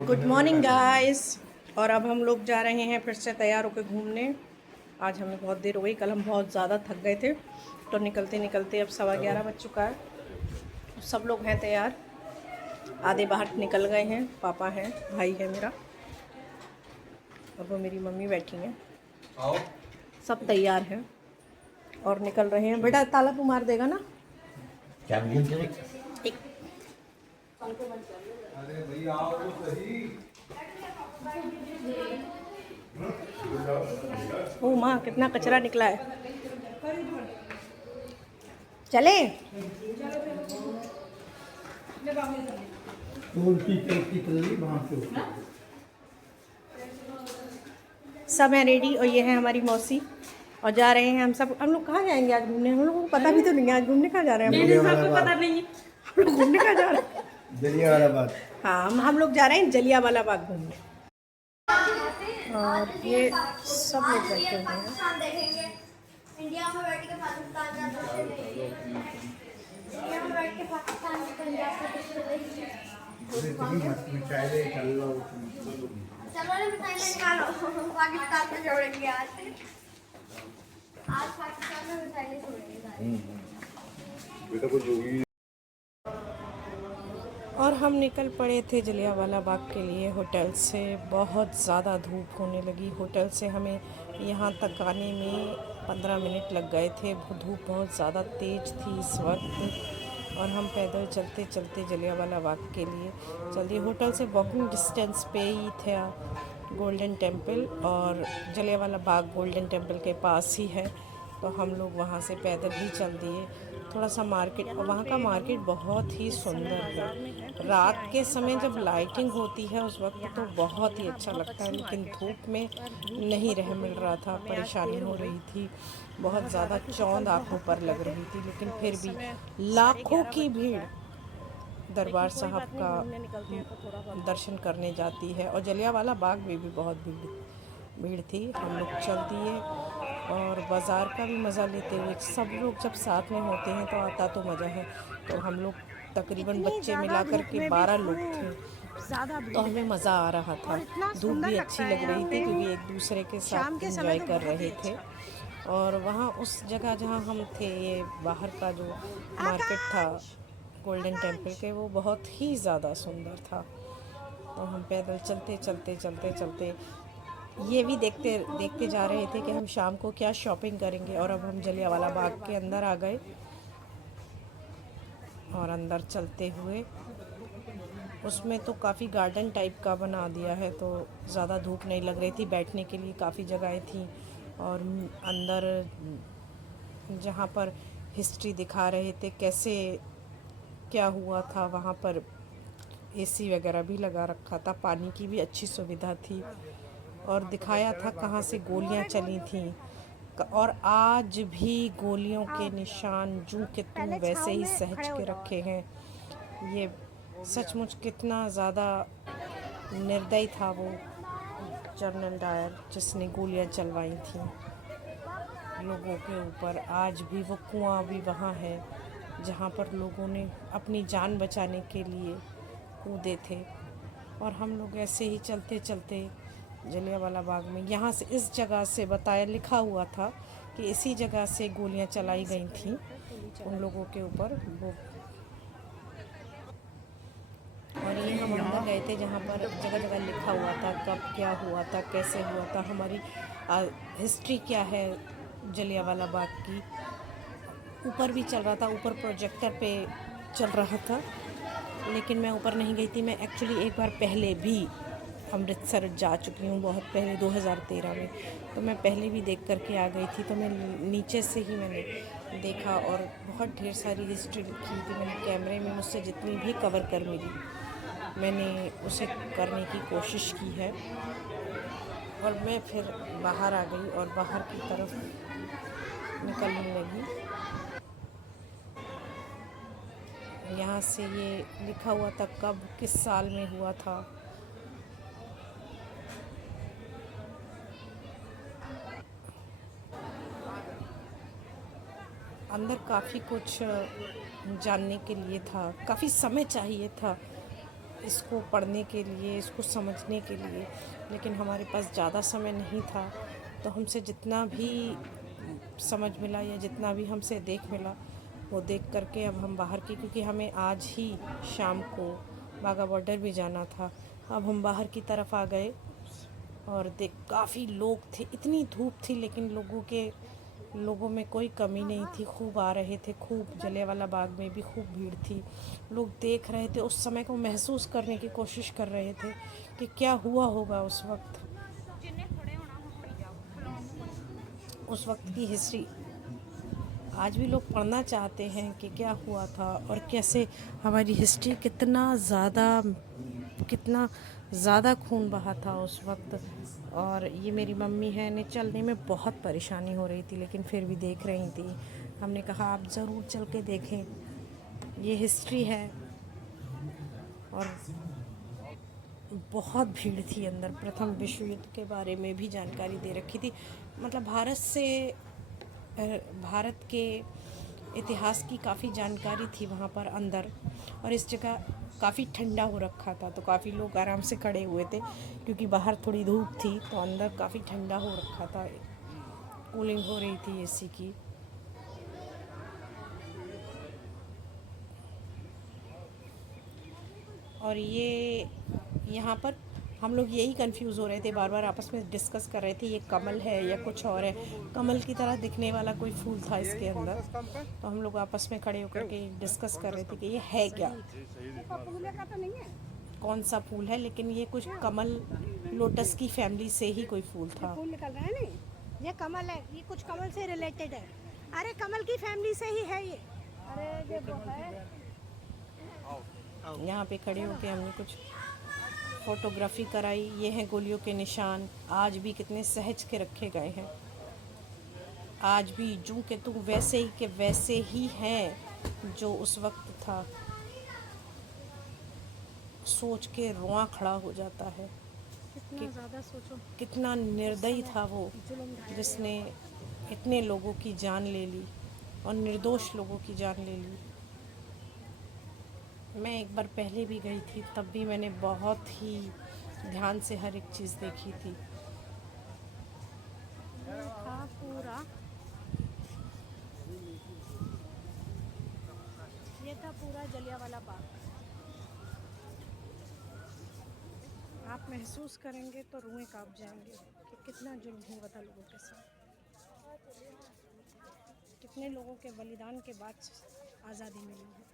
Good morning guys. और अब हम लोग जा रहे हैं फिर से तैयार होकर घूमने। आज हमें बहुत देर हो गई, कल हम बहुत ज़्यादा थक गए थे तो निकलते निकलते अब 11:15 बज चुका है। सब लोग हैं तैयार, आधे बाहर निकल गए हैं, पापा हैं, भाई है मेरा, और वो मेरी मम्मी बैठी हैं। सब तैयार हैं और निकल रहे हैं। बेटा ताला तू मार देगा ना? क्या एक अरे भैया आओ तो सही। ओ माँ, कितना कचरा निकला है। चले सब हैं रेडी। और ये है हमारी मौसी, और जा रहे हैं हम सब। हम लोग कहाँ जाएंगे आज घूमने? हम लोगों को पता भी तो नहीं है आज घूमने कहाँ जा रहे हैं। सबको पता नहीं है हम लोग घूमने कहाँ जा रहे हैं। जलियांवाला बाग। हाँ, हम लोग जा रहे हैं जलियांवाला बाग घूमने। और ये सब लोग बैठे हुए हैं। पाकिस्तान देखेंगे। इंडिया में बैठ के पाकिस्तान का दृश्य देखेंगे। इंडिया में बैठ के पाकिस्तान की पंजाब का दृश्य देखेंगे। चलो ना मिठाई निकालो। पाकिस्तान में छोड़ेंगे आज। आज पाकिस्तान में मिठाई छोड़ेंगे। बेटा कुछ होगी। और हम निकल पड़े थे जलियांवाला बाग के लिए होटल से। बहुत ज़्यादा धूप होने लगी। होटल से हमें यहाँ तक आने में 15 मिनट लग गए थे। धूप बहुत ज़्यादा तेज़ थी इस वक्त, और हम पैदल चलते चलते जलियांवाला बाग के लिए चल दिए। होटल से वॉकिंग डिस्टेंस पे ही था गोल्डन टेम्पल, और जलियांवाला बाग गोल्डन टेम्पल के पास ही है, तो हम लोग वहाँ से पैदल ही चल दिए। थोड़ा सा मार्केट, वहाँ का मार्केट बहुत ही सुंदर है। रात के समय जब लाइटिंग होती है उस वक्त तो बहुत ही अच्छा लगता है, लेकिन धूप में नहीं रह मिल रहा था, परेशानी हो रही थी। बहुत ज़्यादा चौंध आँखों पर लग रही थी, लेकिन फिर भी लाखों की भीड़ दरबार साहब का दर्शन करने जाती है। और जलियांवाला बाग में भी बहुत भीड़ थी। हम लोग चल दिए और बाज़ार का भी मज़ा लेते हुए। सब लोग जब साथ में होते हैं तो आता तो मज़ा है। तो हम लोग तकरीबन बच्चे मिला कर के 12 लोग थे, तो हमें मज़ा आ रहा था। धूप भी अच्छी लग रही थी क्योंकि एक दूसरे के साथ एंजॉय कर रहे थे। और वहाँ उस जगह जहाँ हम थे, ये बाहर का जो मार्केट था गोल्डन टेम्पल के, वो बहुत ही ज़्यादा सुंदर था। तो हम पैदल चलते चलते चलते चलते ये भी देखते देखते जा रहे थे कि हम शाम को क्या शॉपिंग करेंगे। और अब हम जलियांवाला बाग के अंदर आ गए, और अंदर चलते हुए उसमें तो काफ़ी गार्डन टाइप का बना दिया है, तो ज़्यादा धूप नहीं लग रही थी। बैठने के लिए काफ़ी जगहें थी, और अंदर जहाँ पर हिस्ट्री दिखा रहे थे कैसे क्या हुआ था, वहाँ पर एसी वगैरह भी लगा रखा था, पानी की भी अच्छी सुविधा थी, और दिखाया था कहाँ से गोलियाँ चली थीं। और आज भी गोलियों के निशान जूं के त्यों वैसे ही सहज के रखे हैं। ये सचमुच कितना ज़्यादा निर्दयी था वो जनरल डायर जिसने गोलियां चलवाई थी लोगों के ऊपर। आज भी वो कुआं भी वहाँ है जहाँ पर लोगों ने अपनी जान बचाने के लिए कूदे थे। और हम लोग ऐसे ही चलते चलते जलियांवाला बाग में, यहाँ से इस जगह से बताया, लिखा हुआ था कि इसी जगह से गोलियां चलाई गई थी उन लोगों के ऊपर वो। और ये हम अंदर गए थे जहाँ पर जगह जगह लिखा हुआ था कब क्या हुआ था, कैसे हुआ था, हमारी हिस्ट्री क्या है जलियांवाला बाग की। ऊपर भी चल रहा था, ऊपर प्रोजेक्टर पे चल रहा था, लेकिन मैं ऊपर नहीं गई थी। मैं एक्चुअली एक बार पहले भी अमृतसर जा चुकी हूँ, बहुत पहले 2013 में, तो मैं पहले भी देख करके आ गई थी। तो मैं नीचे से ही मैंने देखा, और बहुत ढेर सारी हिस्ट्री लिखी थी। मैंने कैमरे में मुझसे जितनी भी कवर कर मिली मैंने उसे करने की कोशिश की है। और मैं फिर बाहर आ गई और बाहर की तरफ निकलने लगी। यहाँ से ये लिखा हुआ था कब किस साल में हुआ था। अंदर काफ़ी कुछ जानने के लिए था, काफ़ी समय चाहिए था इसको पढ़ने के लिए, इसको समझने के लिए, लेकिन हमारे पास ज़्यादा समय नहीं था। तो हमसे जितना भी समझ मिला या जितना भी हमसे देख मिला, वो देख करके अब हम बाहर की, क्योंकि हमें आज ही शाम को बाघा बॉर्डर भी जाना था। अब हम बाहर की तरफ आ गए और देख काफ़ी लोग थे, इतनी धूप थी लेकिन लोगों में कोई कमी नहीं थी, खूब आ रहे थे, खूब जलियांवाला बाग में भी खूब भीड़ थी। लोग देख रहे थे, उस समय को महसूस करने की कोशिश कर रहे थे कि क्या हुआ होगा उस वक्त की हिस्ट्री। आज भी लोग पढ़ना चाहते हैं कि क्या हुआ था और कैसे हमारी हिस्ट्री कितना ज़्यादा खून बहा था उस वक्त। और ये मेरी मम्मी है, इन्हें चलने में बहुत परेशानी हो रही थी लेकिन फिर भी देख रही थी। हमने कहा आप ज़रूर चल के देखें, ये हिस्ट्री है। और बहुत भीड़ थी अंदर। प्रथम विश्व युद्ध के बारे में भी जानकारी दे रखी थी, मतलब भारत के इतिहास की काफ़ी जानकारी थी वहाँ पर अंदर। और इस जगह काफ़ी ठंडा हो रखा था तो काफ़ी लोग आराम से खड़े हुए थे, क्योंकि बाहर थोड़ी धूप थी तो अंदर काफ़ी ठंडा हो रखा था, कूलिंग हो रही थी एसी की। और ये यहाँ पर हम लोग यही कंफ्यूज हो रहे थे, बार बार आपस में डिस्कस कर रहे थे ये कमल है या कुछ और है। कमल की तरह दिखने वाला कोई फूल था इसके अंदर, तो हम लोग आपस में खड़े होकर के डिस्कस कर रहे थे कि ये है क्या, कौन सा फूल है। लेकिन ये कुछ कमल, लोटस की फैमिली से ही कोई फूल था। फूल निकल रहा है नहीं, ये कमल है, ये कुछ कमल से रिलेटेड है। अरे कमल की फैमिली से ही है ये। अरे ये वो है। यहाँ पे खड़े होके हमने कुछ फोटोग्राफी कराई। ये हैं गोलियों के निशान, आज भी कितने सहज के रखे गए हैं। आज भी जूं के तुम वैसे ही के वैसे ही हैं जो उस वक्त था। सोच के रोआ खड़ा हो जाता है कितना ज़्यादा सोचो, कितना निर्दयी था वो, जिसने इतने लोगों की जान ले ली और निर्दोष लोगों की जान ले ली। मैं एक बार पहले भी गई थी, तब भी मैंने बहुत ही ध्यान से हर एक चीज़ देखी थी। था पूरा, ये था पूरा जलियांवाला बाग। आप महसूस करेंगे तो रुएं कांप जाएंगे कि कितना जुल्म हुआ था लोगों के साथ, कितने लोगों के बलिदान के बाद आज़ादी मिली है।